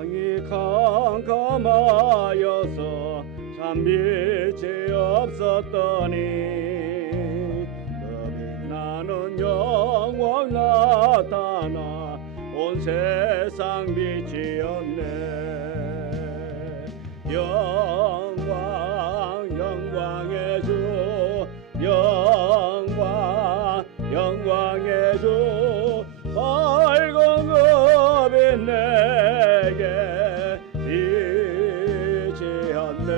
땅이 캄캄하여서 참 빛이 없었더니 겁이 나는 영광 나타나 온 세상 빛이었네. 영광 영광의 주 영광 영광의 주 밝은 겁이 내게 비치었네.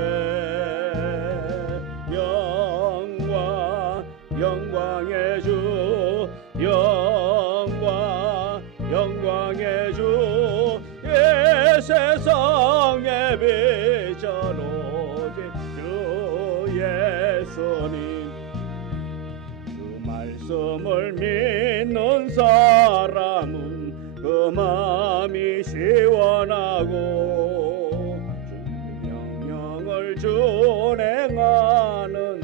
영광 영광의 주 영광 영광의 주 이 세상에 비전 오직 주 예수님. 그 말씀을 믿는 사람은 그 마음이 시원하고 주님 명령을 준행하는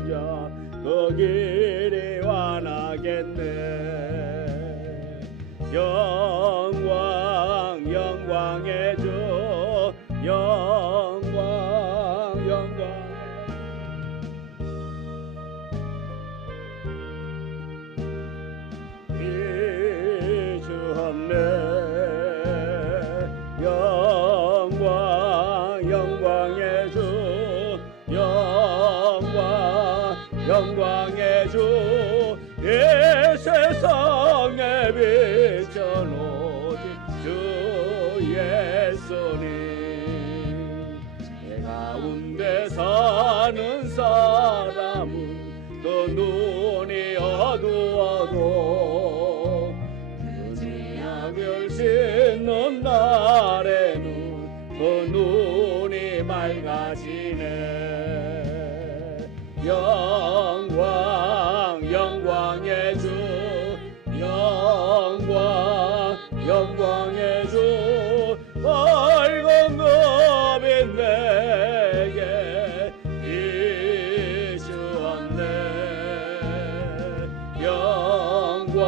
자 그 길이 완하겠네. 영광 영광의 주 영광 영광 비추었네. 영광 영광의 주 영광 영광의 주 이 세상에 비전 오직 주 예수님. 내 가운데 사는 사람은 그 눈이 어두워도 주의 약을 씻는 날에는 그 눈이 맑아지네. 영광 영광의 주 영광 영광의 주 밝은 겁이 내게 비추었네. 영광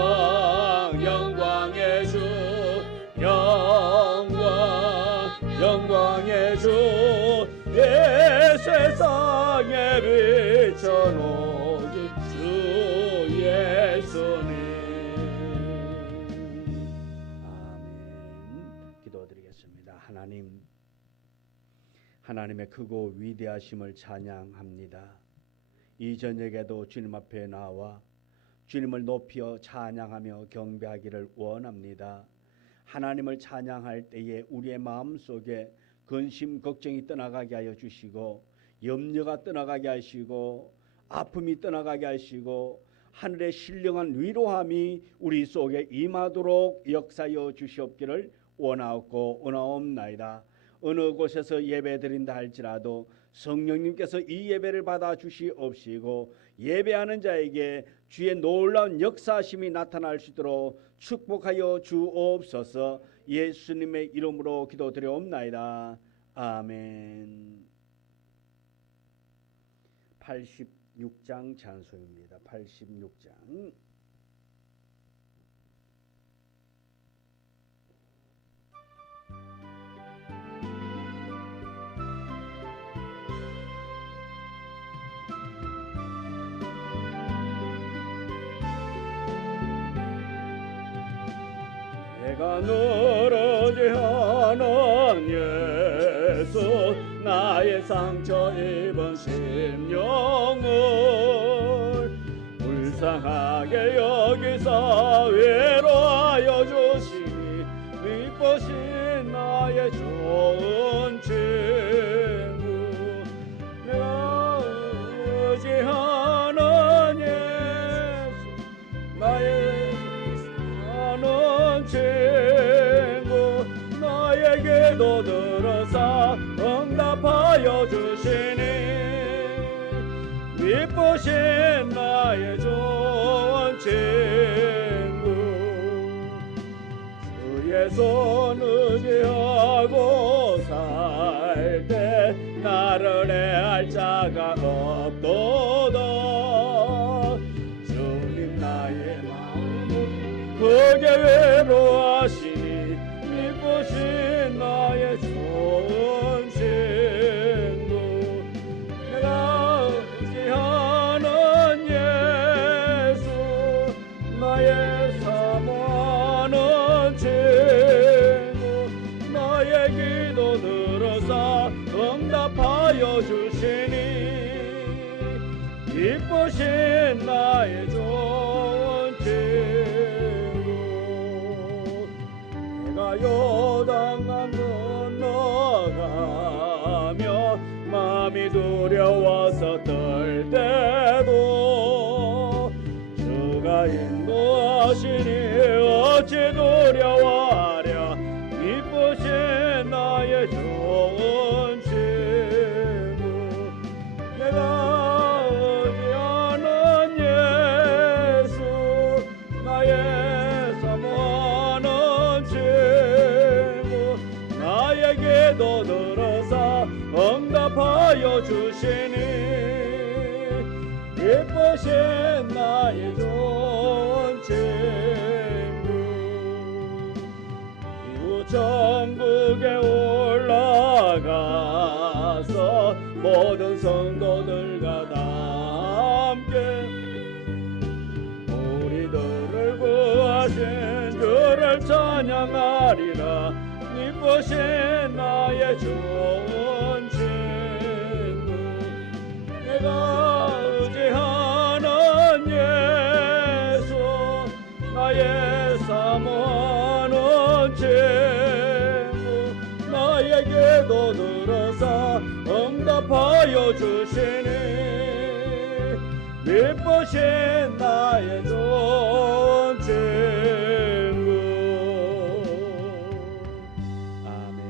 영광의 주 영광 영광의 주 이 세상에 비천 오직 주 예수님. 아멘. 기도드리겠습니다. 하나님의 크고 위대하심을 찬양합니다. 이 저녁에도 주님 앞에 나와 주님을 높여 찬양하며 경배하기를 원합니다. 하나님을 찬양할 때에 우리의 마음속에 근심 걱정이 떠나가게 하여 주시고 염려가 떠나가게 하시고 아픔이 떠나가게 하시고 하늘의 신령한 위로함이 우리 속에 임하도록 역사하여 주시옵기를 원하옵나이다. 어느 곳에서 예배드린다 할지라도 성령님께서 이 예배를 받아 주시옵시고 예배하는 자에게 주의 놀라운 역사하심이 나타날 수 있도록 축복하여 주옵소서. 예수님의 이름으로 기도드려옵나이다. 아멘. 86장 찬송입니다. 86장. 내가 늘어지 않은 예수 나의 상처 입은 심령을 불쌍하게 여기사 위로하여 주시니 미쁘신 나의 좋은 친구. 내가 의지하는 예수 나의 사는 친구. 나의 기도 들어서 응답하여 주시니 미쁘신 나의 좋은 친구. 주의 손 의지하고 살 때 나를 해할 자가 없도다. 주님 나의 마음을 크게 외로워하시니 미쁘신 나의 주 두려워서 떨 때도 주가 인도하시니 어찌 두려워하랴. 기쁘신 나의 좋은 친구, 내가 의지하는 예수, 나의 사모하는 친구, 나의 기도 들어서 응답하여 주시니 기쁘신 나의 좋은 친구. 이후 천국에 올라가서 모든 성도들과 다 함께 우리들을 구하신 주를 찬양하리라. 기쁘신 나의 좋은 친구, 내가 의지하는 예수, 나의 사모하는 친구, 나의 기도 들어서 응답하여 주시니 기쁘신 나의 좋은 친구. 아멘.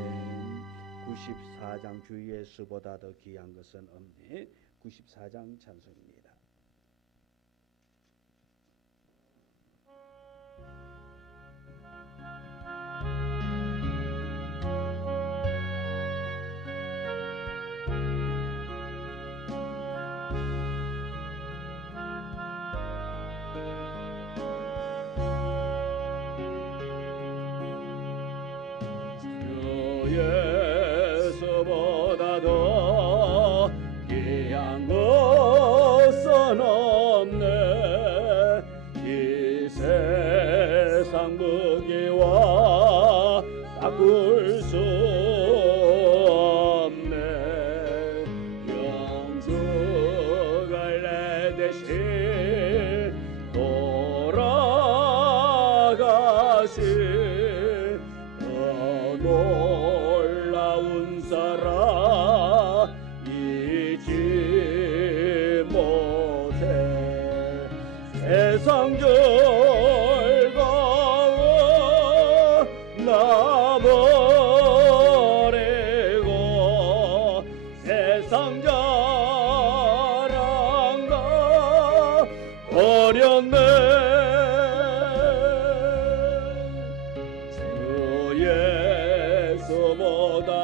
94장 주 예수보다 더 귀한 것은 없니? 94장 찬송입니다. 예수보다 더 귀한 것은 없네. 이 세상 무기와 바꿀 수 없네. 영주갈 내 대신 돌아가신 놀라운 사랑 잊지 못해. 세상 즐거움 나버리고 세상 자랑 다 버렸네.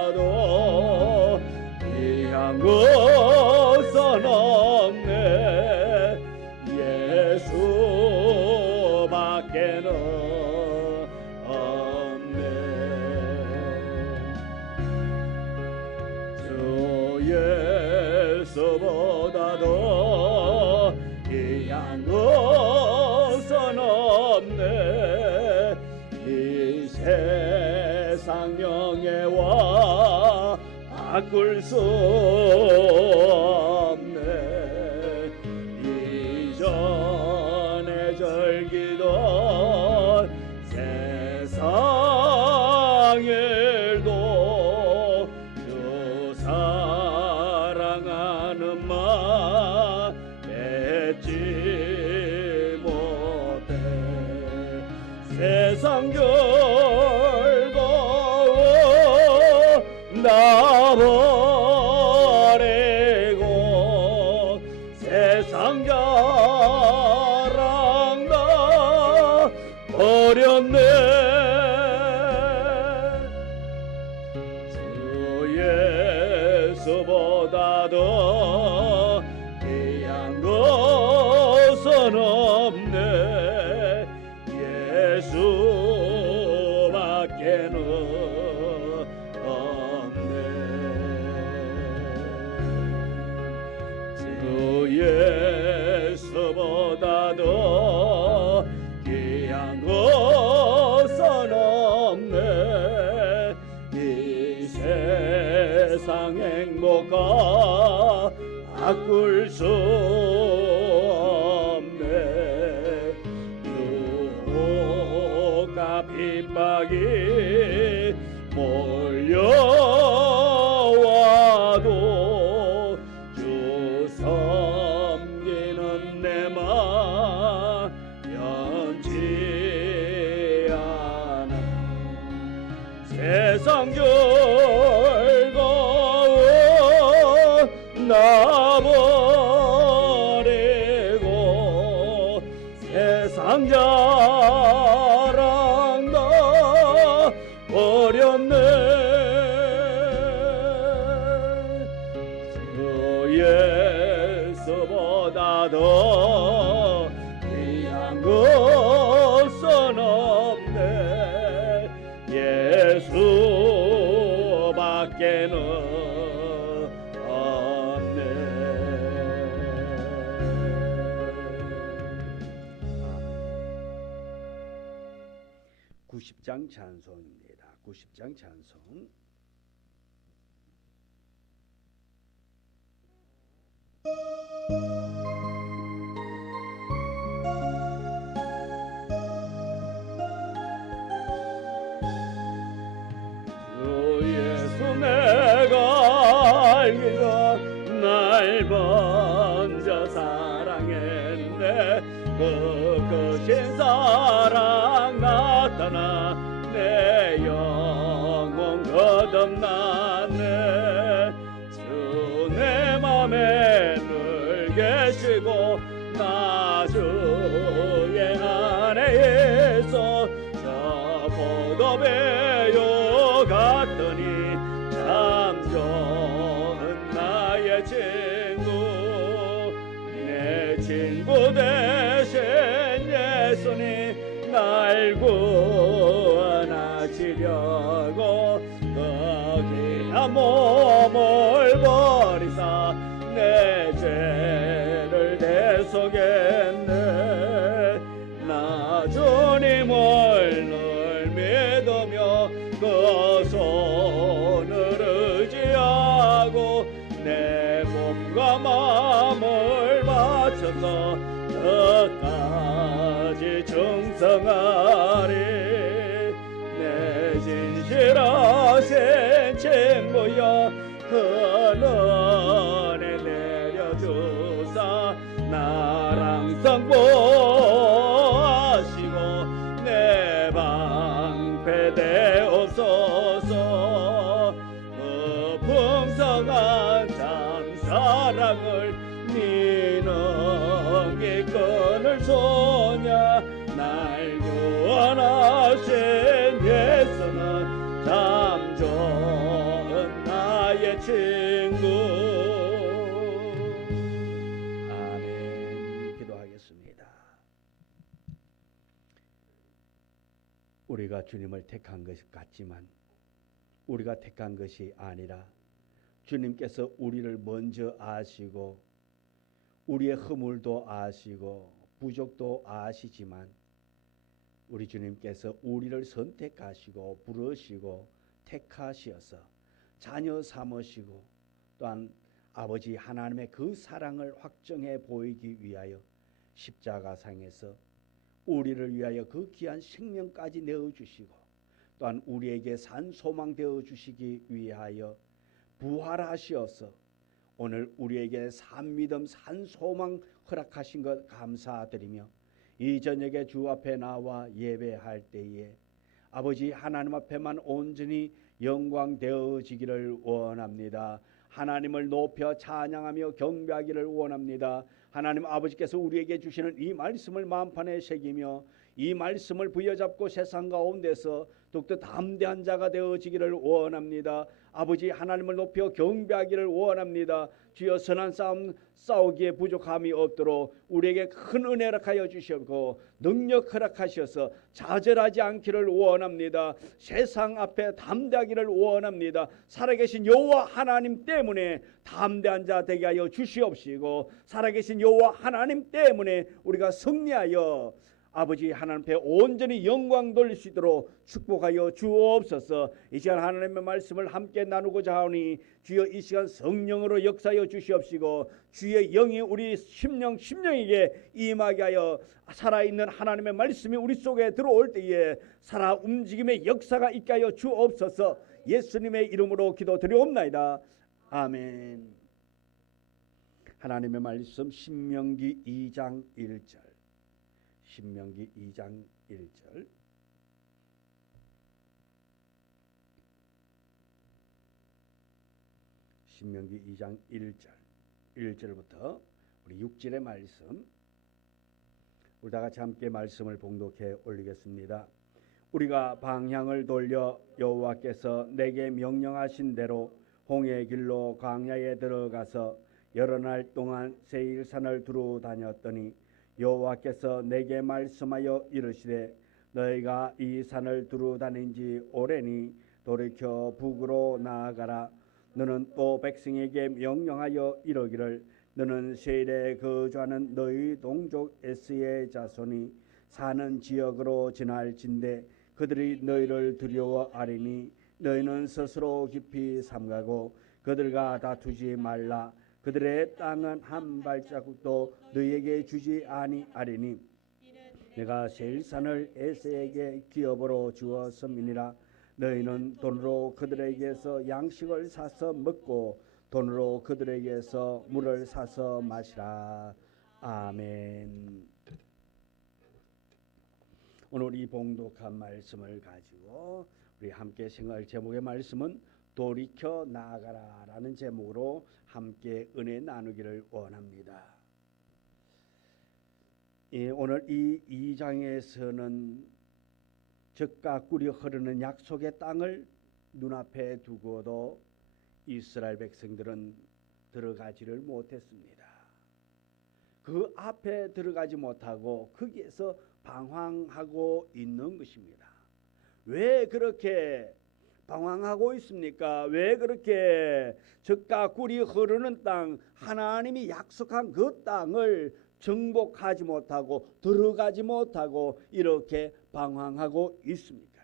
예수보다도 귀한 것은 없네. 예수밖에는 없네. 주 예수보다도 귀한 것은 없네. 이 세상 영예와 바꿀 수 없네. 이전에 즐기던 세상 일도 주 사랑하는 마 맺지 못해. 세상 나버리고 세상 자랑 다 버렸네. 주 예수보다도 귀한 것은 없네. 예수밖에는 예수보다도 귀한 것은 없네. 이 세상 행복과 바꿀 수 없네. 유혹과 핍박이 몰려와도 버리고 세상 자랑 다 어렵네. 주 예수보다 더 귀한 것은 없네. 예수밖에는 없네. 90장 찬송입니다. 90장 찬송. 주 예수 내가 알기가 날 먼저 사랑했네. 그 크신 사랑 나타나 내 영혼 거듭났네. 주 내 맘에 늘 계시고 나 주의 안에 있어. 저 포도배요 같더니 참 좋은 나의 친구. 내 친구 대신 예수님 날 구원하시려고 그 귀한 몸을 버리사 내 죄를 대속했네. 나 주님을 늘 믿으며 그 손을 의지하고 내 몸과 마음을 바쳐서 끝까지 충성하리. 내 진실하신 친구여 큰 은혜 내려주사 나랑 성보하시고 내 방패 되옵소서. 그 풍성한 참 사랑을 니는 이끈을 소냐. 날 구원하신 예수는 참 좋은 나의 친구. 아멘. 기도하겠습니다. 우리가 주님을 택한 것 같지만 우리가 택한 것이 아니라 주님께서 우리를 먼저 아시고 우리의 허물도 아시고 부족도 아시지만 우리 주님께서 우리를 선택하시고 부르시고 택하시어서 자녀 삼으시고 또한 아버지 하나님의 그 사랑을 확정해 보이기 위하여 십자가상에서 우리를 위하여 그 귀한 생명까지 내어주시고 또한 우리에게 산 소망 되어주시기 위하여 부활하시어서 오늘 우리에게 산 믿음 산 소망 허락하신 것 감사드리며 이 저녁에 주 앞에 나와 예배할 때에 아버지 하나님 앞에만 온전히 영광 되어지기를 원합니다. 하나님을 높여 찬양하며 경배하기를 원합니다. 하나님 아버지께서 우리에게 주시는 이 말씀을 마음판에 새기며 이 말씀을 부여잡고 세상 가운데서 더욱더 담대한 자가 되어지기를 원합니다. 아버지 하나님을 높여 경배하기를 원합니다. 주여 선한 싸움 싸우기에 부족함이 없도록 우리에게 큰 은혜 허락하여 주시고 능력 허락하셔서 좌절하지 않기를 원합니다. 세상 앞에 담대하기를 원합니다. 살아계신 여호와 하나님 때문에 담대한 자 되게 하여 주시옵시고 살아계신 여호와 하나님 때문에 우리가 승리하여 아버지 하나님 앞에 온전히 영광 돌릴 수 있도록 축복하여 주옵소서. 이 시간 하나님의 말씀을 함께 나누고자 하오니 주여 이 시간 성령으로 역사하여 주시옵시고 주의 영이 우리 심령에게 임하게 하여 살아있는 하나님의 말씀이 우리 속에 들어올 때에 살아 움직임의 역사가 있게 하여 주옵소서. 예수님의 이름으로 기도드리옵나이다. 아멘. 하나님의 말씀 신명기 2장 1절 신명기 2장 1절 신명기 2장 1절 1절부터 우리 6절의 말씀, 우리 다 같이 함께 말씀을 봉독해 올리겠습니다. 우리가 방향을 돌려 여호와께서 내게 명령하신 대로 홍해 길로 광야에 들어가서 여러 날 동안 세일산을 두루 다녔더니 여호와께서 내게 말씀하여 이르시되 너희가 이 산을 두루 다닌 지 오래니 돌이켜 북으로 나아가라. 너는 또 백성에게 명령하여 이르기를 너는 세일에 거주하는 너희 동족 에스의 자손이 사는 지역으로 지날진대 그들이 너희를 두려워하리니 너희는 스스로 깊이 삼가고 그들과 다투지 말라. 그들의 땅은 한 발자국도 너희에게 주지 아니하리니 내가 세일산을 에스에게 기업으로 주었음이니라. 너희는 돈으로 그들에게서 양식을 사서 먹고 돈으로 그들에게서 물을 사서 마시라. 아멘. 오늘 이 봉독한 말씀을 가지고 우리 함께 생각할 제목의 말씀은 돌이켜 나아가라라는 제목으로 함께 은혜 나누기를 원합니다. 오늘 이 2장에서는 젖과 꿀이 흐르는 약속의 땅을 눈앞에 두고도 이스라엘 백성들은 들어가지를 못했습니다. 그 앞에 들어가지 못하고 거기에서 방황하고 있는 것입니다. 왜 그렇게 방황하고 있습니까? 왜 그렇게 젖과 꿀이 흐르는 땅, 하나님이 약속한 그 땅을 정복하지 못하고 들어가지 못하고 이렇게 방황하고 있습니까?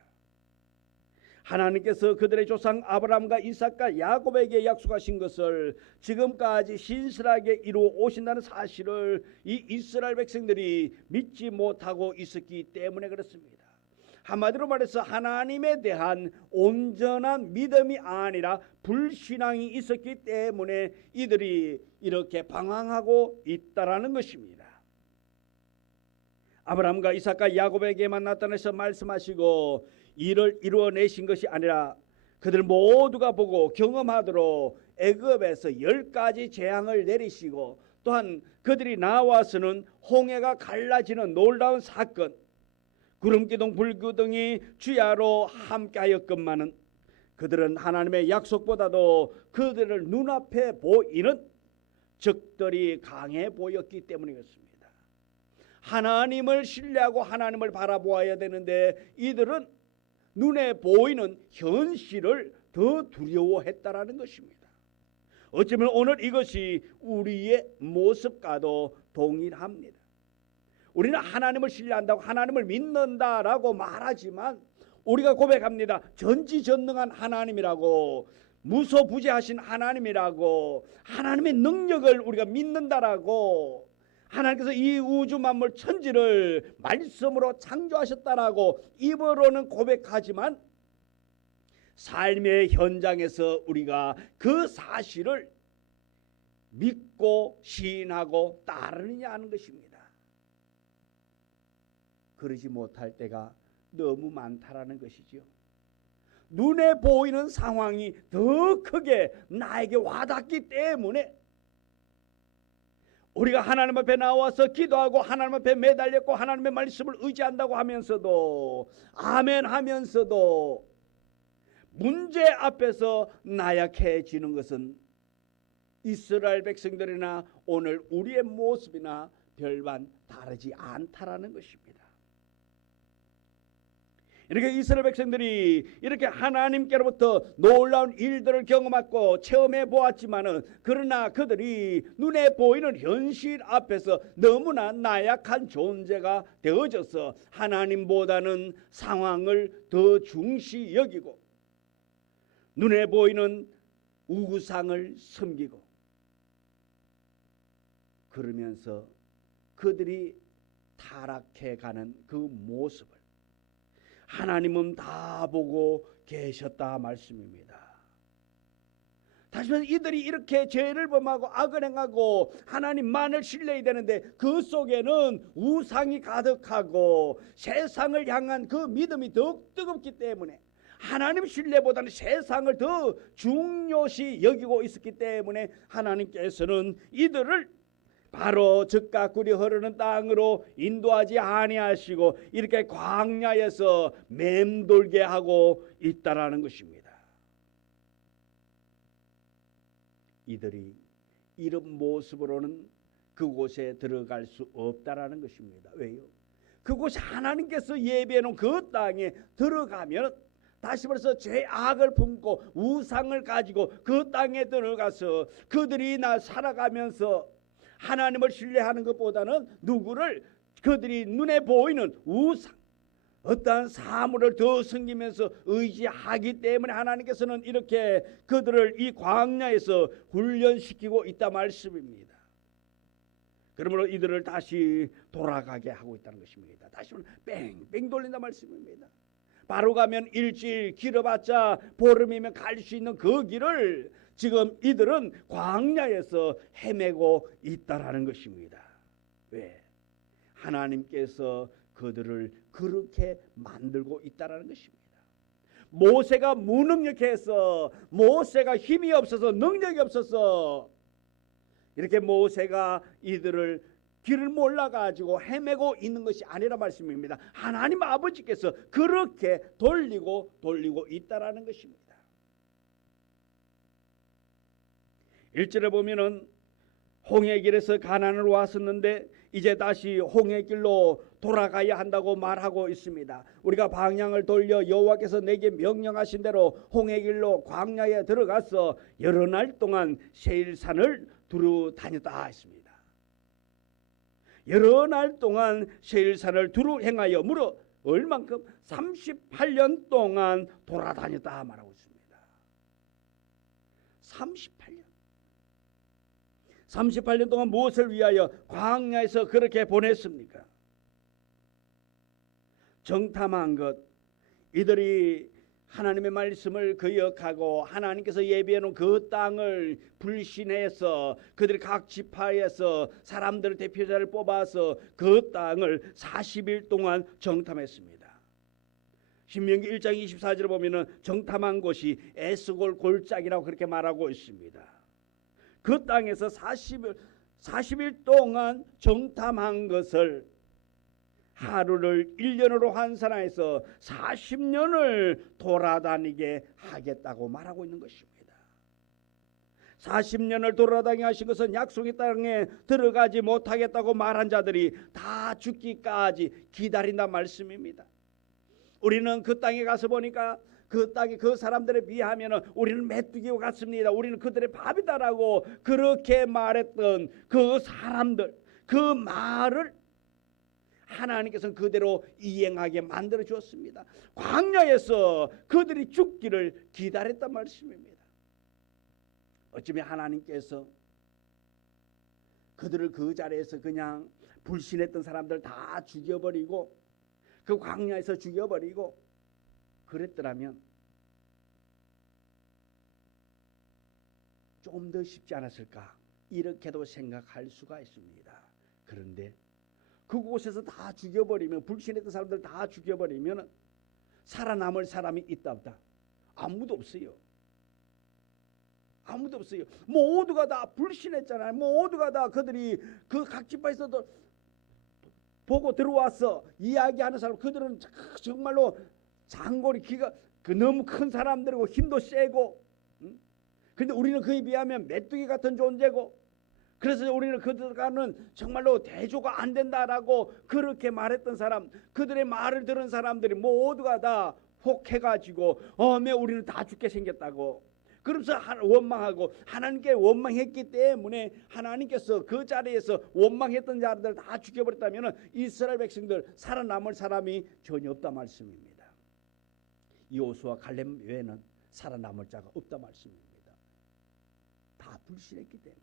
하나님께서 그들의 조상 아브라함과 이삭과 야곱에게 약속하신 것을 지금까지 신실하게 이루어 오신다는 사실을 이 이스라엘 백성들이 믿지 못하고 있었기 때문에 그렇습니다. 한마디로 말해서 하나님에 대한 온전한 믿음이 아니라 불신앙이 있었기 때문에 이들이 이렇게 방황하고 있다라는 것입니다. 아브라함과 이삭과 야곱에게만 나타나서 말씀하시고 이를 이루어내신 것이 아니라 그들 모두가 보고 경험하도록 애굽에서 10가지 재앙을 내리시고 또한 그들이 나와서는 홍해가 갈라지는 놀라운 사건, 구름기둥 불기둥이 주야로 함께하였건만은 그들은 하나님의 약속보다도 그들을 눈앞에 보이는 적들이 강해 보였기 때문이었습니다. 하나님을 신뢰하고 하나님을 바라보아야 되는데 이들은 눈에 보이는 현실을 더 두려워했다라는 것입니다. 어쩌면 오늘 이것이 우리의 모습과도 동일합니다. 우리는 하나님을 신뢰한다고 하나님을 믿는다라고 말하지만 우리가 고백합니다. 전지전능한 하나님이라고, 무소부재하신 하나님이라고, 하나님의 능력을 우리가 믿는다라고, 하나님께서 이 우주 만물 천지를 말씀으로 창조하셨다라고 입으로는 고백하지만 삶의 현장에서 우리가 그 사실을 믿고 시인하고 따르느냐 하는 것입니다. 그러지 못할 때가 너무 많다라는 것이지요. 눈에 보이는 상황이 더 크게 나에게 와닿기 때문에 우리가 하나님 앞에 나와서 기도하고 하나님 앞에 매달렸고 하나님의 말씀을 의지한다고 하면서도 아멘 하면서도 문제 앞에서 나약해지는 것은 이스라엘 백성들이나 오늘 우리의 모습이나 별반 다르지 않다라는 것입니다. 이렇게 이스라엘 백성들이 이렇게 하나님께로부터 놀라운 일들을 경험하고 체험해 보았지만은 그러나 그들이 눈에 보이는 현실 앞에서 너무나 나약한 존재가 되어져서 하나님보다는 상황을 더 중시 여기고 눈에 보이는 우상을 섬기고 그러면서 그들이 타락해가는 그 모습을 하나님은 다 보고 계셨다 말씀입니다. 다시 말해서 이들이 이렇게 죄를 범하고 악을 행하고 하나님만을 신뢰해야 되는데 그 속에는 우상이 가득하고 세상을 향한 그 믿음이 더욱 뜨겁기 때문에 하나님 신뢰보다는 세상을 더 중요시 여기고 있었기 때문에 하나님께서는 이들을 바로 젖과 꿀이 흐르는 땅으로 인도하지 아니하시고 이렇게 광야에서 맴돌게 하고 있다라는 것입니다. 이들이 이런 모습으로는 그곳에 들어갈 수 없다라는 것입니다. 왜요? 그곳이 하나님께서 예비해놓은 그 땅에 들어가면 다시 말해서 죄악을 품고 우상을 가지고 그 땅에 들어가서 그들이 살아가면서 하나님을 신뢰하는 것보다는 누구를 그들이 눈에 보이는 우상 어떠한 사물을 더 섬기면서 의지하기 때문에 하나님께서는 이렇게 그들을 이 광야에서 훈련시키고 있다 말씀입니다. 그러므로 이들을 다시 돌아가게 하고 있다는 것입니다. 다시 뺑뺑 돌린다 말씀입니다. 바로 가면 일주일, 길어봤자 보름이면 갈 수 있는 그 길을 지금 이들은 광야에서 헤매고 있다라는 것입니다. 왜? 하나님께서 그들을 그렇게 만들고 있다라는 것입니다. 모세가 무능력해서, 모세가 힘이 없어서, 능력이 없어서 이렇게 모세가 이들을 길을 몰라가지고 헤매고 있는 것이 아니라 말씀입니다. 하나님 아버지께서 그렇게 돌리고 있다라는 것입니다. 1절에 보면은 홍해길에서 가나안으로 왔었는데 이제 다시 홍해길로 돌아가야 한다고 말하고 있습니다. 우리가 방향을 돌려 여호와께서 내게 명령하신 대로 홍해길로 광야에 들어가서 여러 날 동안 세일산을 두루 다녔다 했습니다. 여러 날 동안 세일산을 두루 행하여 무려 얼만큼 38년 동안 돌아다녔다 말하고 있습니다. 38년 동안 무엇을 위하여 광야에서 그렇게 보냈습니까? 정탐한 것, 이들이 하나님의 말씀을 거역하고 하나님께서 예비해놓은 그 땅을 불신해서 그들이 각 지파에서 사람들 대표자를 뽑아서 그 땅을 40일 동안 정탐했습니다. 신명기 1장 24절에 보면은 정탐한 곳이 에스골 골짜기라고 그렇게 말하고 있습니다. 그 땅에서 40일 동안 정탐한 것을 하루를 1년으로 환산해서 40년을 돌아다니게 하겠다고 말하고 있는 것입니다. 40년을 돌아다니게 하신 것은 약속의 땅에 들어가지 못하겠다고 말한 자들이 다 죽기까지 기다린다 말씀입니다. 우리는 그 땅에 가서 보니까 그 땅에 그 사람들에 비하면 우리는 메뚜기와 같습니다. 우리는 그들의 밥이다라고 그렇게 말했던 그 사람들, 그 말을 하나님께서는 그대로 이행하게 만들어 주었습니다. 광야에서 그들이 죽기를 기다렸단 말씀입니다. 어쩌면 하나님께서 그들을 그 자리에서 그냥 불신했던 사람들 다 죽여버리고 그 광야에서 죽여버리고 그랬더라면 좀 더 쉽지 않았을까 이렇게도 생각할 수가 있습니다. 그런데 그곳에서 다 죽여버리면 불신했던 사람들 다 죽여버리면 살아남을 사람이 있다 없다? 아무도 없어요. 아무도 없어요. 모두가 다 불신했잖아요. 모두가 다 그들이 그 각 지파에서도 보고 들어와서 이야기하는 사람, 그들은 정말로 장골이 기가 너무 큰 사람들이고 힘도 세고, 근데 우리는 그에 비하면 메뚜기 같은 존재고, 그래서 우리는 그들과는 정말로 대조가 안 된다라고 그렇게 말했던 사람, 그들의 말을 들은 사람들이 모두가 다 혹해가지고 우리는 다 죽게 생겼다고, 그러면서 원망하고 하나님께 원망했기 때문에 하나님께서 그 자리에서 원망했던 자들 다 죽여버렸다면 이스라엘 백성들 살아남을 사람이 전혀 없다 말씀입니다. 여호수아 갈렙 외에는 살아남을 자가 없다 말씀입니다. 다 불신했기 때문에.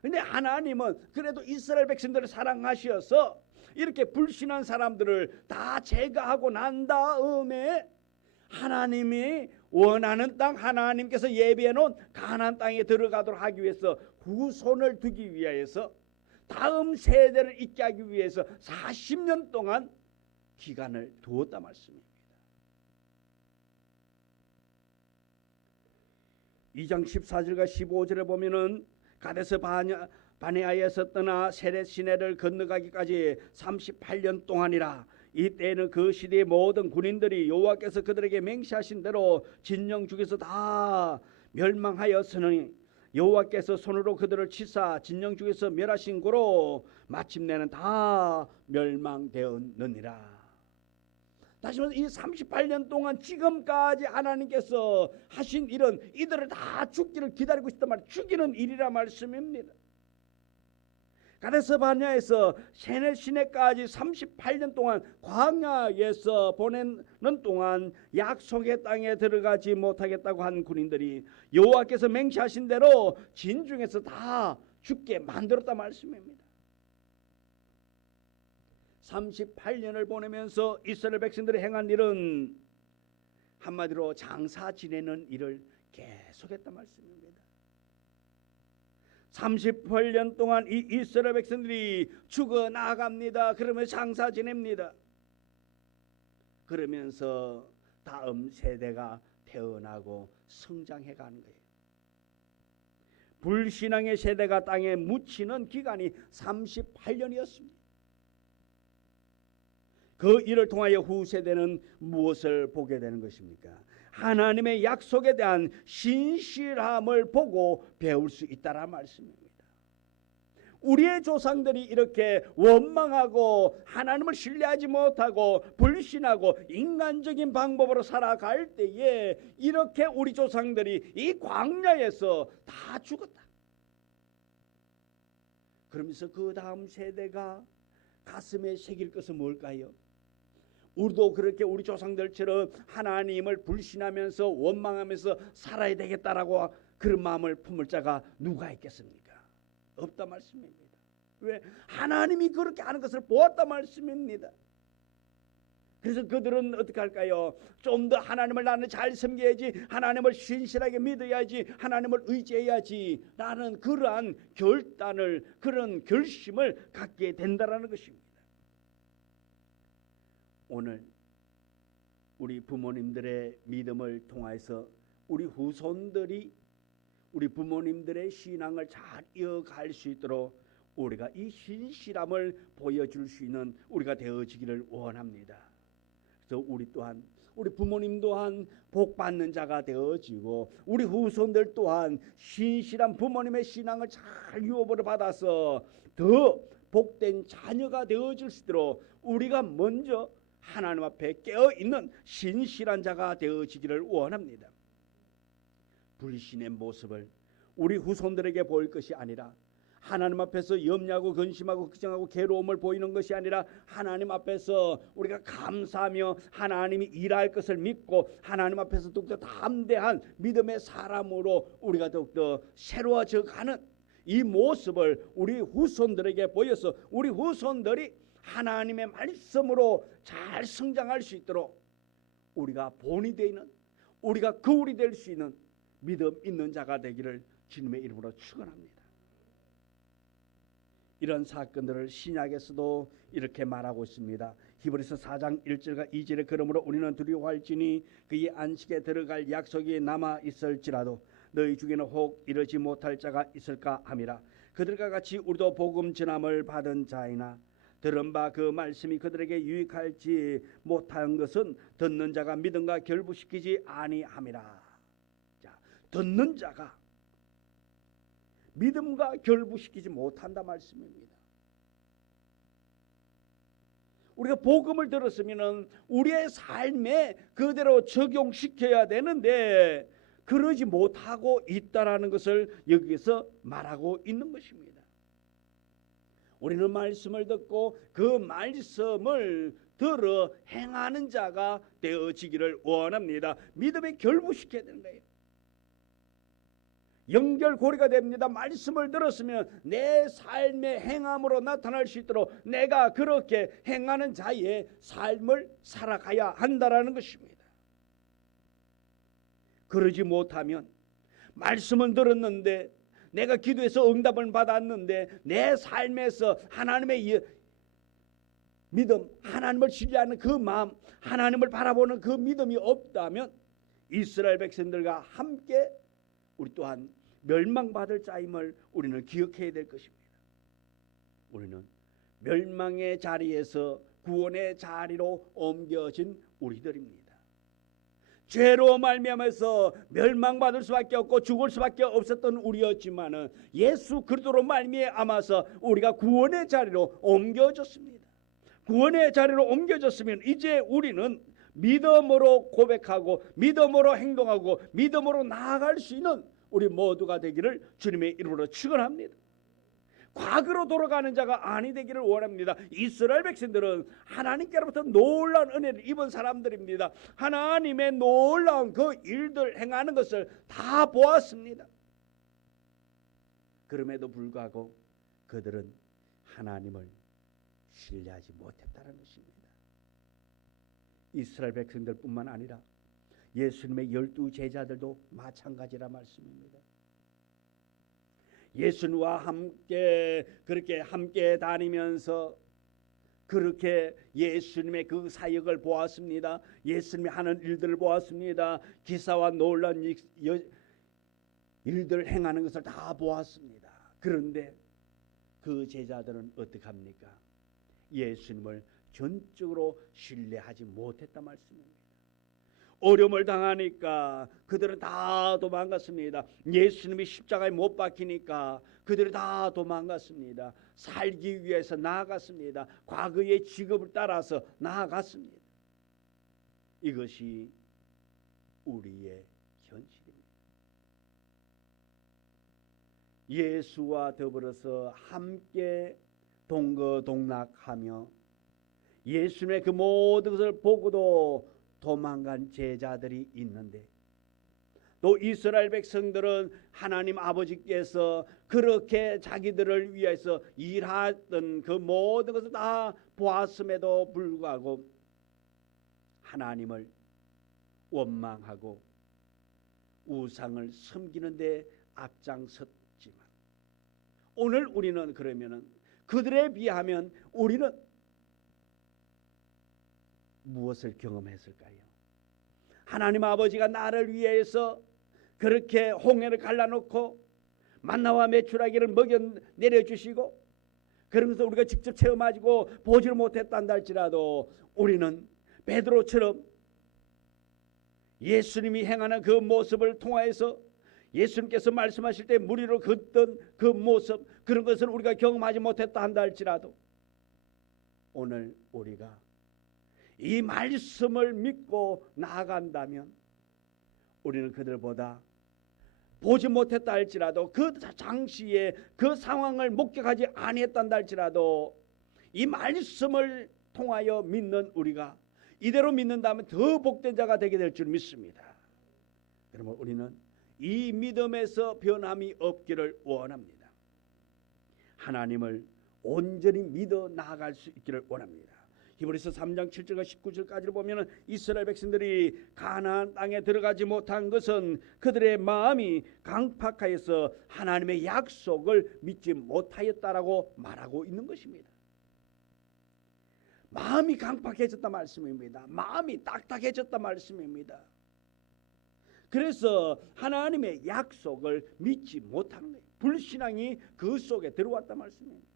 근데 하나님은 그래도 이스라엘 백성들을 사랑하셔서 이렇게 불신한 사람들을 다 제거하고 난 다음에 하나님이 원하는 땅, 하나님께서 예비해 놓은 가나안 땅에 들어가도록 하기 위해서 후손을 두기 위해서 다음 세대를 있게 하기 위해서 40년 동안 기간을 두었다 말씀입니다. 2장 14절과 15절에 보면은 가데스 바네아에서 떠나 세렛 시내를 건너가기까지 38년 동안이라. 이때에는 그 시대의 모든 군인들이 여호와께서 그들에게 맹세하신 대로 진영중에서 다 멸망하였으니 여호와께서 손으로 그들을 치사 진영중에서 멸하신 고로 마침내는 다 멸망되었느니라. 다시 말해서 이 38년 동안 지금까지 하나님께서 하신 일은 이들을 다 죽기를 기다리고 있단 말이에요. 죽이는 일이라 말씀입니다. 가데스 바네아에서 세렛 시내까지 38년 동안 광야에서 보내는 동안 약속의 땅에 들어가지 못하겠다고 한 군인들이 여호와께서 맹세하신 대로 진중에서 다 죽게 만들었다 말씀입니다. 38년을 보내면서 이스라엘 백성들이 행한 일은 한마디로 장사 지내는 일을 계속했단 말씀입니다. 38년 동안 이 이스라엘 백성들이 죽어나갑니다. 그러면서 장사 지냅니다. 그러면서 다음 세대가 태어나고 성장해 가는 거예요. 불신앙의 세대가 땅에 묻히는 기간이 38년이었습니다. 그 일을 통하여 후세대는 무엇을 보게 되는 것입니까? 하나님의 약속에 대한 신실함을 보고 배울 수 있다는 말씀입니다. 우리의 조상들이 이렇게 원망하고 하나님을 신뢰하지 못하고 불신하고 인간적인 방법으로 살아갈 때에 이렇게 우리 조상들이 이 광야에서 다 죽었다. 그러면서 그 다음 세대가 가슴에 새길 것은 뭘까요? 우리도 그렇게 우리 조상들처럼 하나님을 불신하면서 원망하면서 살아야 되겠다라고 그런 마음을 품을 자가 누가 있겠습니까? 없다 말씀입니다. 왜? 하나님이 그렇게 하는 것을 보았다 말씀입니다. 그래서 그들은 어떻게 할까요? 좀 더 하나님을 나는 잘 섬겨야지, 하나님을 신실하게 믿어야지, 하나님을 의지해야지 라는 그러한 결단을, 그런 결심을 갖게 된다라는 것입니다. 오늘 우리 부모님들의 믿음을 통해서 우리 후손들이 우리 부모님들의 신앙을 잘 이어갈 수 있도록 우리가 이 신실함을 보여줄 수 있는 우리가 되어지기를 원합니다. 그래서 우리 또한 우리 부모님 또한 복받는 자가 되어지고 우리 후손들 또한 신실한 부모님의 신앙을 잘 유업으로 받아서 더 복된 자녀가 되어질 수 있도록 우리가 먼저 하나님 앞에 깨어있는 신실한 자가 되어지기를 원합니다. 불신의 모습을 우리 후손들에게 보일 것이 아니라 하나님 앞에서 염려하고 근심하고 걱정하고 괴로움을 보이는 것이 아니라 하나님 앞에서 우리가 감사하며 하나님이 일할 것을 믿고 하나님 앞에서 더욱더 담대한 믿음의 사람으로 우리가 더욱더 새로워져 가는 이 모습을 우리 후손들에게 보여서 우리 후손들이 하나님의 말씀으로 잘 성장할 수 있도록 우리가 본이 되는 우리가 거울이 될 수 있는 믿음 있는 자가 되기를 주님의 이름으로 축원합니다. 이런 사건들을 신약에서도 이렇게 말하고 있습니다. 히브리서 4장 1절과 2절에 그러므로 우리는 두려워할지니 그의 안식에 들어갈 약속이 남아 있을지라도 너희 중에는 혹 이르지 못할 자가 있을까 함이라. 그들과 같이 우리도 복음 전함을 받은 자이나 들은 바 그 말씀이 그들에게 유익할지 못한 것은 듣는 자가 믿음과 결부시키지 아니함이라. 자, 듣는 자가 믿음과 결부시키지 못한다 말씀입니다. 우리가 복음을 들었으면 우리의 삶에 그대로 적용시켜야 되는데 그러지 못하고 있다라는 것을 여기서 말하고 있는 것입니다. 우리는 말씀을 듣고 그 말씀을 들어 행하는 자가 되어지기를 원합니다. 믿음에 결부시켜야 되는 거예요. 연결고리가 됩니다. 말씀을 들었으면 내 삶의 행함으로 나타날 수 있도록 내가 그렇게 행하는 자의 삶을 살아가야 한다라는 것입니다. 그러지 못하면 말씀은 들었는데 내가 기도해서 응답을 받았는데 내 삶에서 하나님의 믿음, 하나님을 신뢰하는 그 마음, 하나님을 바라보는 그 믿음이 없다면 이스라엘 백성들과 함께 우리 또한 멸망받을 자임을 우리는 기억해야 될 것입니다. 우리는 멸망의 자리에서 구원의 자리로 옮겨진 우리들입니다. 죄로 말미암아서 멸망받을 수밖에 없고 죽을 수밖에 없었던 우리였지만은 예수 그리스도로 말미암아서 우리가 구원의 자리로 옮겨졌습니다. 구원의 자리로 옮겨졌으면 이제 우리는 믿음으로 고백하고 믿음으로 행동하고 믿음으로 나아갈 수 있는 우리 모두가 되기를 주님의 이름으로 축원합니다. 과거로 돌아가는 자가 아니 되기를 원합니다. 이스라엘 백성들은 하나님께로부터 놀라운 은혜를 입은 사람들입니다. 하나님의 놀라운 그 일들 행하는 것을 다 보았습니다. 그럼에도 불구하고 그들은 하나님을 신뢰하지 못했다는 것입니다. 이스라엘 백성들뿐만 아니라 예수님의 12 제자들도 마찬가지라 말씀입니다. 예수님과 함께 그렇게 함께 다니면서 그렇게 예수님의 그 사역을 보았습니다. 예수님이 하는 일들을 보았습니다. 기사와 놀라운 일들을 행하는 것을 다 보았습니다. 그런데 그 제자들은 어떻게 합니까? 예수님을 전적으로 신뢰하지 못했단 말씀입니다. 어려움을 당하니까 그들은 다 도망갔습니다. 예수님이 십자가에 못 박히니까 그들이 다 도망갔습니다. 살기 위해서 나아갔습니다. 과거의 직업을 따라서 나아갔습니다. 이것이 우리의 현실입니다. 예수와 더불어서 함께 동거동락하며 예수님의 그 모든 것을 보고도 도망간 제자들이 있는데 또 이스라엘 백성들은 하나님 아버지께서 그렇게 자기들을 위해서 일하던 그 모든 것을 다 보았음에도 불구하고 하나님을 원망하고 우상을 섬기는 데 앞장섰지만 오늘 우리는 그러면은 그들에 비하면 우리는 무엇을 경험했을까요? 하나님 아버지가 나를 위해서 그렇게 홍해를 갈라놓고 만나와 메추라기를 먹여 내려주시고 그런 것을 우리가 직접 체험하고 보지를 못했단다 할지라도 우리는 베드로처럼 예수님이 행하는 그 모습을 통하여서 예수님께서 말씀하실 때 무리로 걷던 그 모습 그런 것을 우리가 경험하지 못했다 한다 할지라도 오늘 우리가 이 말씀을 믿고 나아간다면 우리는 그들보다 보지 못했다 할지라도 그 당시에 그 상황을 목격하지 아니했단다 할지라도 이 말씀을 통하여 믿는 우리가 이대로 믿는다면 더 복된 자가 되게 될 줄 믿습니다. 그러면 우리는 이 믿음에서 변함이 없기를 원합니다. 하나님을 온전히 믿어 나아갈 수 있기를 원합니다. 히브리서 3장 7절과 19절까지를 보면 이스라엘 백성들이 가나안 땅에 들어가지 못한 것은 그들의 마음이 강팍하여서 하나님의 약속을 믿지 못하였다라고 말하고 있는 것입니다. 마음이 강팍해졌다 말씀입니다. 마음이 딱딱해졌다 말씀입니다. 그래서 하나님의 약속을 믿지 못하는 거예요. 불신앙이 그 속에 들어왔다 말씀입니다.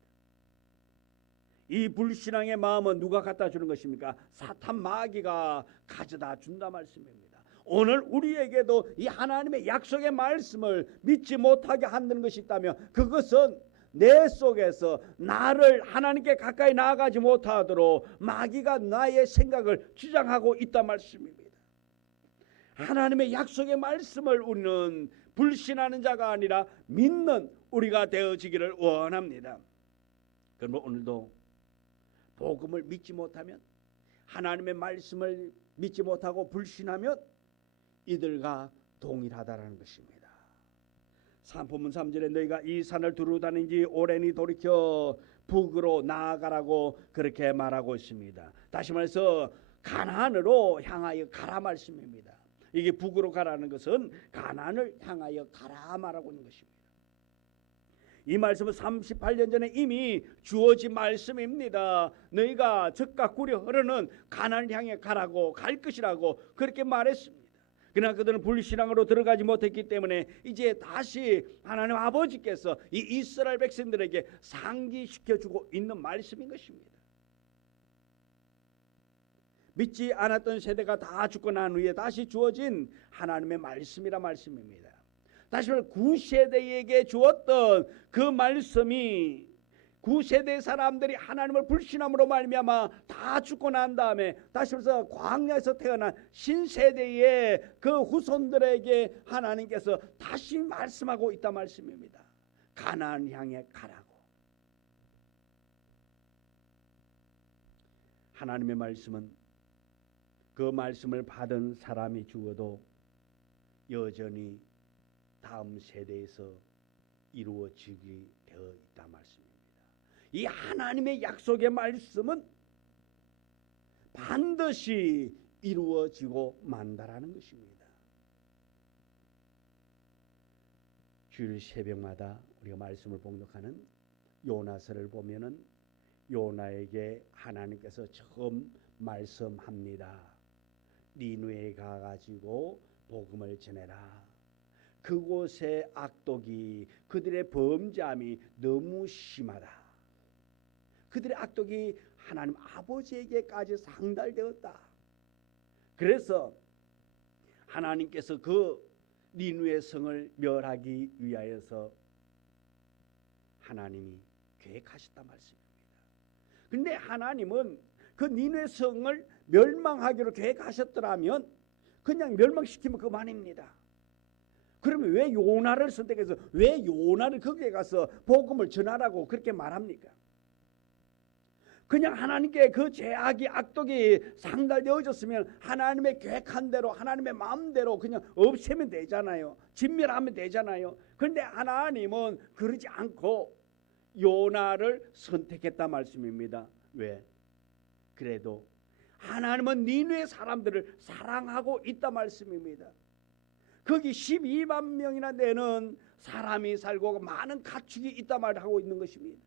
이 불신앙의 마음은 누가 갖다 주는 것입니까? 사탄 마귀가 가져다 준다 말씀입니다. 오늘 우리에게도 이 하나님의 약속의 말씀을 믿지 못하게 한다는 것이 있다면 그것은 내 속에서 나를 하나님께 가까이 나아가지 못하도록 마귀가 나의 생각을 주장하고 있단 말씀입니다. 하나님의 약속의 말씀을 우리는 불신하는 자가 아니라 믿는 우리가 되어지기를 원합니다. 그러면 오늘도 복음을 믿지 못하면 하나님의 말씀을 믿지 못하고 불신하면 이들과 동일하다라는 것입니다. 본문 3절에 너희가 이 산을 두루 다닌 지 오래니 돌이켜 북으로 나아가라고 그렇게 말하고 있습니다. 다시 말해서 가나안으로 향하여 가라 말씀입니다. 이게 북으로 가라는 것은 가나안을 향하여 가라 말하고 있는 것입니다. 이 말씀은 38년 전에 이미 주어진 말씀입니다. 너희가 적과 꿀이 흐르는 가나안을 향해 가라고 갈 것이라고 그렇게 말했습니다. 그러나 그들은 불신앙으로 들어가지 못했기 때문에 이제 다시 하나님 아버지께서 이 이스라엘 백성들에게 상기시켜주고 있는 말씀인 것입니다. 믿지 않았던 세대가 다 죽고 난 후에 다시 주어진 하나님의 말씀이라 말씀입니다. 다시 말해 구세대에게 주었던 그 말씀이 구세대 사람들이 하나님을 불신함으로 말미암아 다 죽고 난 다음에 다시 말해서 광야에서 태어난 신세대의 그 후손들에게 하나님께서 다시 말씀하고 있다 말씀입니다. 가나안 향해 가라고. 하나님의 말씀은 그 말씀을 받은 사람이 죽어도 여전히 다음 세대에서 이루어지게 되어 있다 말씀입니다. 이 하나님의 약속의 말씀은 반드시 이루어지고 만다라는 것입니다. 주일 새벽마다 우리가 말씀을 봉독하는 요나서를 보면은 요나에게 하나님께서 처음 말씀합니다. 니느웨에 가가지고 복음을 전해라. 그곳의 악독이 그들의 범죄함이 너무 심하다. 그들의 악독이 하나님 아버지에게까지 상달되었다. 그래서 하나님께서 그 니느웨 성을 멸하기 위하여서 하나님이 계획하셨다 말씀입니다. 그런데 하나님은 그 니느웨 성을 멸망하기로 계획하셨더라면 그냥 멸망시키면 그만입니다. 그러면 왜 요나를 선택해서 왜 요나를 거기에 가서 복음을 전하라고 그렇게 말합니까? 그냥 하나님께 그 죄악이 악독이 상달되어졌으면 하나님의 계획한 대로 하나님의 마음대로 그냥 없애면 되잖아요. 진멸하면 되잖아요. 그런데 하나님은 그러지 않고 요나를 선택했다 말씀입니다. 왜? 그래도 하나님은 니느웨 사람들을 사랑하고 있다 말씀입니다. 거기 12만 명이나 되는 사람이 살고 많은 가축이 있다 말하고 있는 것입니다.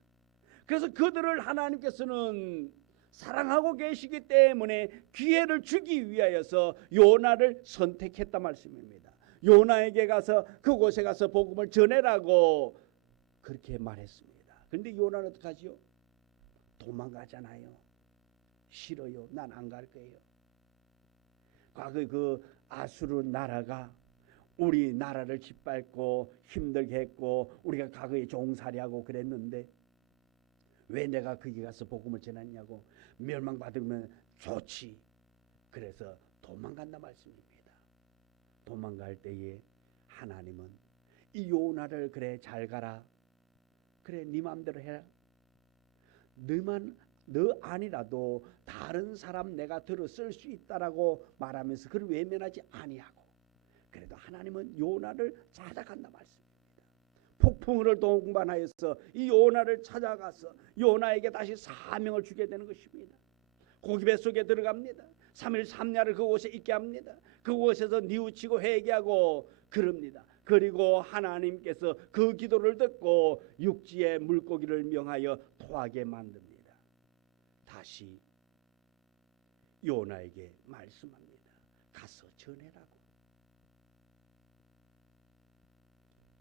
그래서 그들을 하나님께서는 사랑하고 계시기 때문에 기회를 주기 위하여서 요나를 선택했다 말씀입니다. 요나에게 가서 그곳에 가서 복음을 전해라고 그렇게 말했습니다. 그런데 요나는 어떡하지요? 도망가잖아요. 싫어요. 난 안 갈 거예요. 과거 그 아수르 나라가 우리 나라를 짓밟고 힘들게 했고 우리가 과거에 종살이하고 그랬는데 왜 내가 거기 가서 복음을 전했냐고 멸망받으면 좋지. 그래서 도망간다 말씀입니다. 도망갈 때에 하나님은 이 요나를 그래 잘 가라. 그래 네 마음대로 해라. 너 아니라도 다른 사람 내가 들어 쓸 수 있다라고 말하면서 그를 외면하지 아니하고 그래도 하나님은 요나를 찾아간다 말씀입니다. 폭풍우를 동반하여서 이 요나를 찾아가서 요나에게 다시 사명을 주게 되는 것입니다. 고기배 속에 들어갑니다. 3일 3야를 그곳에 있게 합니다. 그곳에서 뉘우치고 회개하고 그럽니다. 그리고 하나님께서 그 기도를 듣고 육지의 물고기를 명하여 토하게 만듭니다. 다시 요나에게 말씀합니다. 가서 전해라고.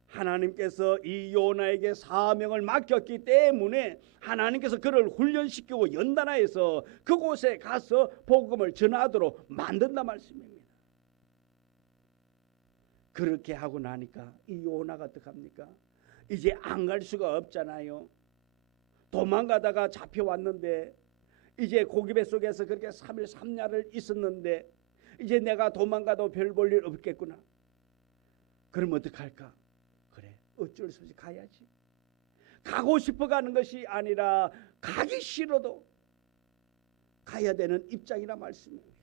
하나님께서 이 요나에게 사명을 맡겼기 때문에 하나님께서 그를 훈련시키고 연단하여서 그곳에 가서 복음을 전하도록 만든다 말씀입니다. 그렇게 하고 나니까 이 요나가 어떡합니까? 이제 안 갈 수가 없잖아요. 도망가다가 잡혀왔는데 이제 고기배 속에서 그렇게 3일 3야를 있었는데 이제 내가 도망가도 별 볼 일 없겠구나. 그럼 어떡할까? 그래 어쩔 수 없이 가야지. 가고 싶어 가는 것이 아니라 가기 싫어도 가야 되는 입장이라 말씀입니다.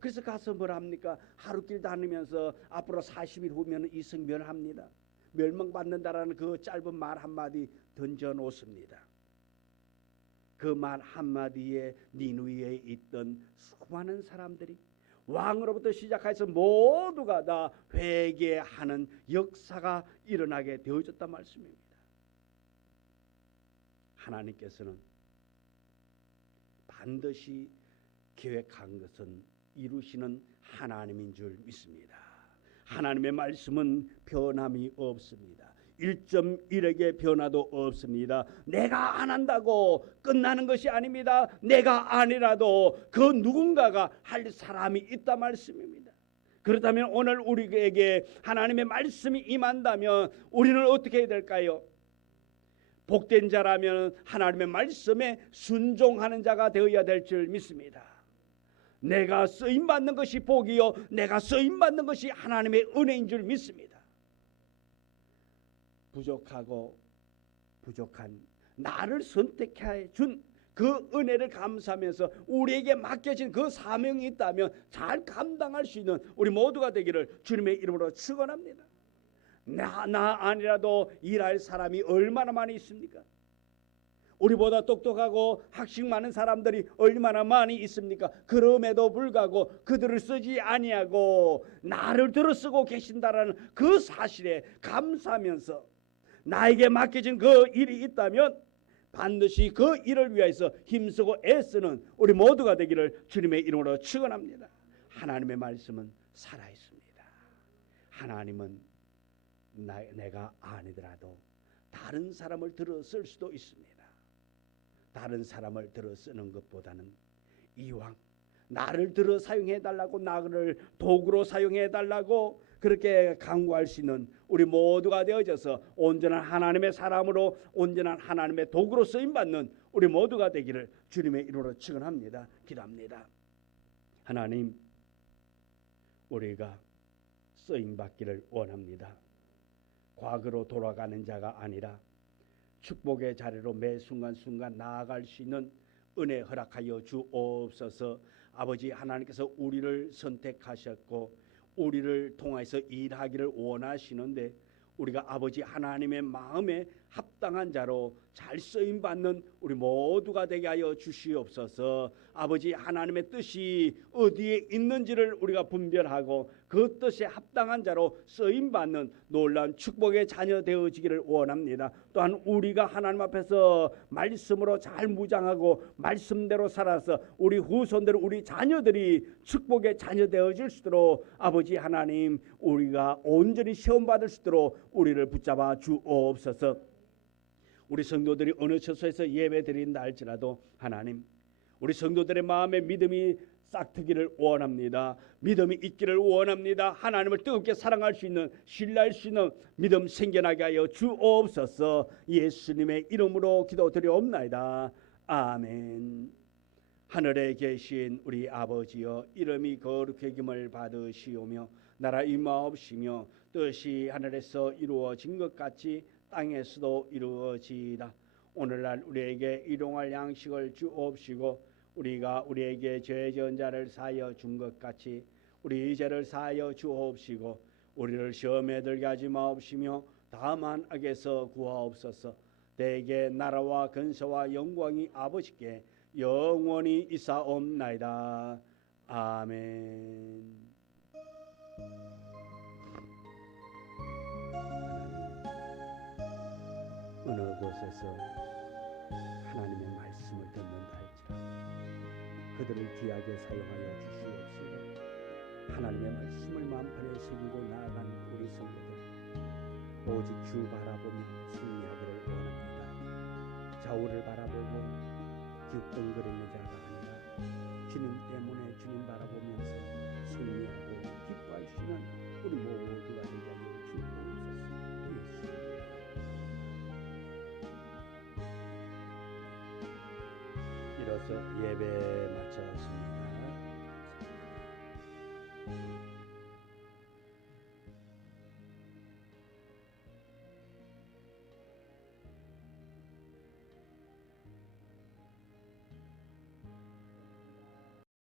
그래서 가서 뭘 합니까? 하루길 다니면서 앞으로 40일 후면 이 성 멸합니다. 멸망받는다라는 그 짧은 말 한마디 던져놓습니다. 그 말 한마디에 니느웨에 있던 수많은 사람들이 왕으로부터 시작해서 모두가 다 회개하는 역사가 일어나게 되어졌단 말씀입니다. 하나님께서는 반드시 계획한 것은 이루시는 하나님인 줄 믿습니다. 하나님의 말씀은 변함이 없습니다. 1.1에게 변화도 없습니다. 내가 안 한다고 끝나는 것이 아닙니다. 내가 아니라도 그 누군가가 할 사람이 있다 말씀입니다. 그렇다면 오늘 우리에게 하나님의 말씀이 임한다면 우리는 어떻게 해야 될까요? 복된 자라면 하나님의 말씀에 순종하는 자가 되어야 될 줄 믿습니다. 내가 쓰임받는 것이 복이요 내가 쓰임받는 것이 하나님의 은혜인 줄 믿습니다. 부족하고 부족한 나를 선택해 준 그 은혜를 감사하면서 우리에게 맡겨진 그 사명이 있다면 잘 감당할 수 있는 우리 모두가 되기를 주님의 이름으로 축원합니다. 나 아니라도 일할 사람이 얼마나 많이 있습니까? 우리보다 똑똑하고 학식 많은 사람들이 얼마나 많이 있습니까? 그럼에도 불구하고 그들을 쓰지 아니하고 나를 들어 쓰고 계신다라는 그 사실에 감사하면서 나에게 맡겨진 그 일이 있다면 반드시 그 일을 위해서 힘쓰고 애쓰는 우리 모두가 되기를 주님의 이름으로 축원합니다. 하나님의 말씀은 살아있습니다. 하나님은 내가 아니더라도 다른 사람을 들어 쓸 수도 있습니다. 다른 사람을 들어 쓰는 것보다는 이왕 나를 들어 사용해달라고 나를 도구로 사용해달라고 그렇게 강구할 수 있는 우리 모두가 되어져서 온전한 하나님의 사람으로 온전한 하나님의 도구로 쓰임받는 우리 모두가 되기를 주님의 이름으로 축원합니다. 기도합니다. 하나님, 우리가 쓰임받기를 원합니다. 과거로 돌아가는 자가 아니라 축복의 자리로 매 순간순간 나아갈 수 있는 은혜 허락하여 주옵소서. 아버지 하나님께서 우리를 선택하셨고 우리를 통해서 일하기를 원하시는데 우리가 아버지 하나님의 마음에 합당한 자로 잘 쓰임받는 우리 모두가 되게 하여 주시옵소서. 아버지 하나님의 뜻이 어디에 있는지를 우리가 분별하고 그 뜻에 합당한 자로 쓰임받는 놀라운 축복의 자녀 되어지기를 원합니다. 또한 우리가 하나님 앞에서 말씀으로 잘 무장하고 말씀대로 살아서 우리 후손들 우리 자녀들이 축복의 자녀 되어질 수 있도록 아버지 하나님 우리가 온전히 시험받을 수 있도록 우리를 붙잡아 주옵소서. 우리 성도들이 어느 처소에서 예배드린다 할지라도 하나님 우리 성도들의 마음에 믿음이 싹트기를 원합니다. 믿음이 있기를 원합니다. 하나님을 뜨겁게 사랑할 수 있는 신뢰할 수 있는 믿음 생겨나게 하여 주옵소서. 예수님의 이름으로 기도드리옵나이다. 아멘. 하늘에 계신 우리 아버지여 이름이 거룩해김을 받으시오며 나라 임하옵시며 뜻이 하늘에서 이루어진 것 같이 땅에서도 이루어지이다. 오늘날 우리에게 일용할 양식을 주옵시고 우리가 우리에게 죄 지은 자를 사하여 준 것 같이 우리 죄를 사하여 주옵시고 우리를 시험에 들게 하지 마옵시며 다만 악에서 구하옵소서. 대개 나라와 근세와 영광이 아버지께 영원히 있사옵나이다. 아멘. 어느 곳에서 하나님의 말씀을 듣는다 할지라도 그들을 귀하게 사용하여 주시옵시고 하나님의 말씀을 만판에 새기고 나아간 우리 성도들 오직 주 바라보며 승리하기를 원합니다. 좌우를 바라보고 기웃덩거리는 자가 아니라 주님 때문에 주님 바라보면서 승리하고 기뻐할 수 있는 우리 모두가 되게 하여 주옵소서. 이로써 예배 마쳤습니다.